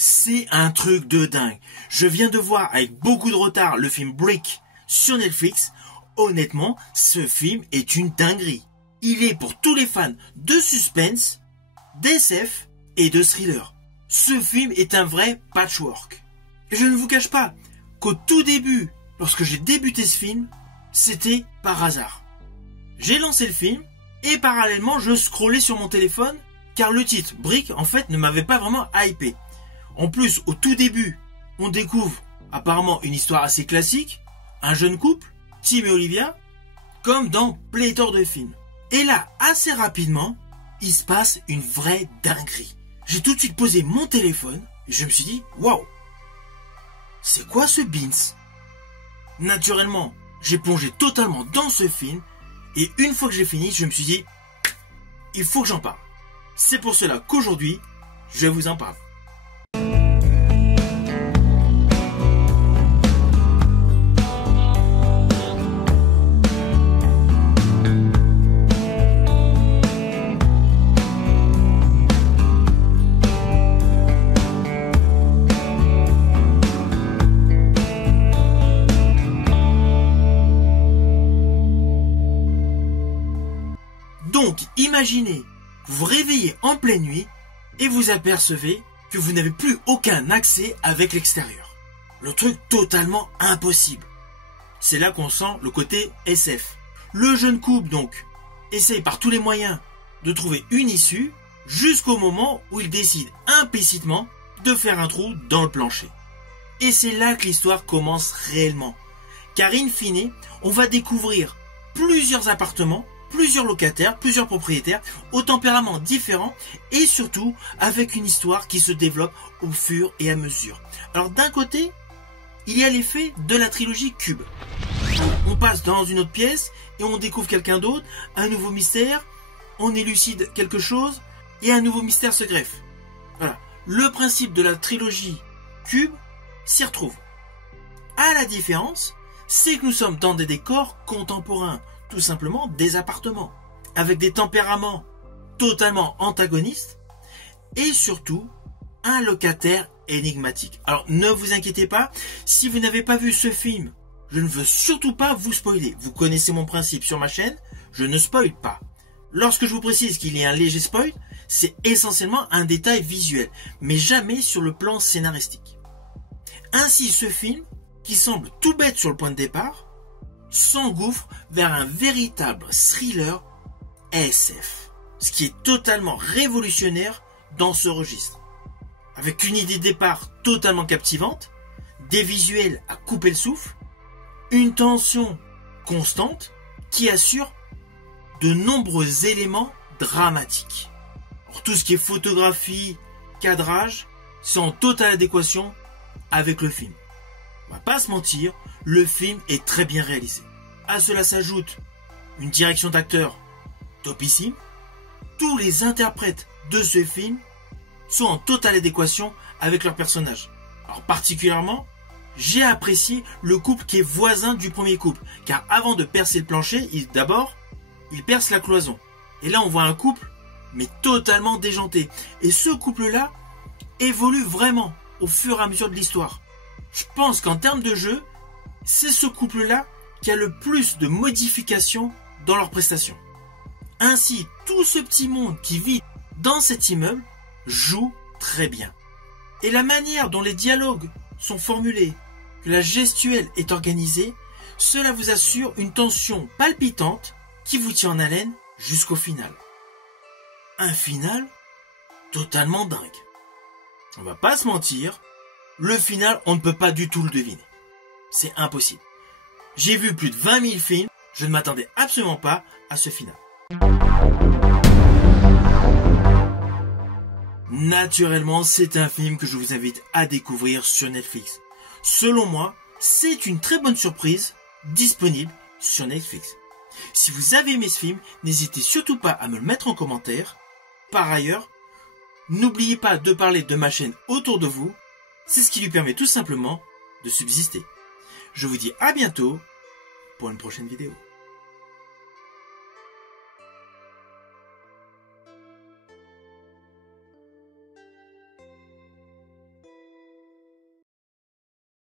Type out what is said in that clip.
C'est un truc de dingue. Je viens de voir avec beaucoup de retard le film Brick sur Netflix. Honnêtement, ce film est une dinguerie. Il est pour tous les fans de suspense, d'SF et de thriller. Ce film est un vrai patchwork. Et je ne vous cache pas qu'au tout début, lorsque j'ai débuté ce film, c'était par hasard. J'ai lancé le film et parallèlement je scrollais sur mon téléphone car le titre Brick en fait ne m'avait pas vraiment hypé. En plus, au tout début, on découvre apparemment une histoire assez classique, un jeune couple, Tim et Olivia, comme dans pléthore de films. Et là, assez rapidement, il se passe une vraie dinguerie. J'ai tout de suite posé mon téléphone et je me suis dit, waouh, c'est quoi ce Beans? Naturellement, j'ai plongé totalement dans ce film et une fois que j'ai fini, je me suis dit, il faut que j'en parle. C'est pour cela qu'aujourd'hui, je vous en parle. Donc, imaginez, vous vous réveillez en pleine nuit et vous apercevez que vous n'avez plus aucun accès avec l'extérieur. Le truc totalement impossible. C'est là qu'on sent le côté SF. Le jeune couple, donc, essaye par tous les moyens de trouver une issue jusqu'au moment où il décide implicitement de faire un trou dans le plancher. Et c'est là que l'histoire commence réellement. Car in fine, on va découvrir plusieurs appartements, plusieurs locataires, plusieurs propriétaires, aux tempéraments différents et surtout avec une histoire qui se développe au fur et à mesure. Alors d'un côté, il y a l'effet de la trilogie Cube. On passe dans une autre pièce et on découvre quelqu'un d'autre, un nouveau mystère, on élucide quelque chose et un nouveau mystère se greffe. Voilà. Le principe de la trilogie Cube s'y retrouve. À la différence, c'est que nous sommes dans des décors contemporains. Tout simplement des appartements, avec des tempéraments totalement antagonistes, et surtout, un locataire énigmatique. Alors, ne vous inquiétez pas, si vous n'avez pas vu ce film, je ne veux surtout pas vous spoiler. Vous connaissez mon principe sur ma chaîne, je ne spoil pas. Lorsque je vous précise qu'il y a un léger spoil, c'est essentiellement un détail visuel, mais jamais sur le plan scénaristique. Ainsi, ce film, qui semble tout bête sur le point de départ, s'engouffre vers un véritable thriller SF, ce qui est totalement révolutionnaire dans ce registre. Avec une idée de départ totalement captivante, des visuels à couper le souffle, une tension constante qui assure de nombreux éléments dramatiques. Alors, tout ce qui est photographie, cadrage, c'est en totale adéquation avec le film. On va pas se mentir, le film est très bien réalisé. À cela s'ajoute une direction d'acteur topissime. Tous les interprètes de ce film sont en totale adéquation avec leurs personnages. Alors particulièrement, j'ai apprécié le couple qui est voisin du premier couple. Car avant de percer le plancher, d'abord, il perce la cloison. Et là on voit un couple, mais totalement déjanté. Et ce couple-là évolue vraiment au fur et à mesure de l'histoire. Je pense qu'en termes de jeu, c'est ce couple-là qui a le plus de modifications dans leurs prestations. Ainsi, tout ce petit monde qui vit dans cet immeuble joue très bien. Et la manière dont les dialogues sont formulés, que la gestuelle est organisée, cela vous assure une tension palpitante qui vous tient en haleine jusqu'au final. Un final totalement dingue. On va pas se mentir, le final, on ne peut pas du tout le deviner. C'est impossible. J'ai vu plus de 20 000 films, je ne m'attendais absolument pas à ce final. Naturellement, c'est un film que je vous invite à découvrir sur Netflix. Selon moi, c'est une très bonne surprise disponible sur Netflix. Si vous avez aimé ce film, n'hésitez surtout pas à me le mettre en commentaire. Par ailleurs, n'oubliez pas de parler de ma chaîne autour de vous. C'est ce qui lui permet tout simplement de subsister. Je vous dis à bientôt pour une prochaine vidéo.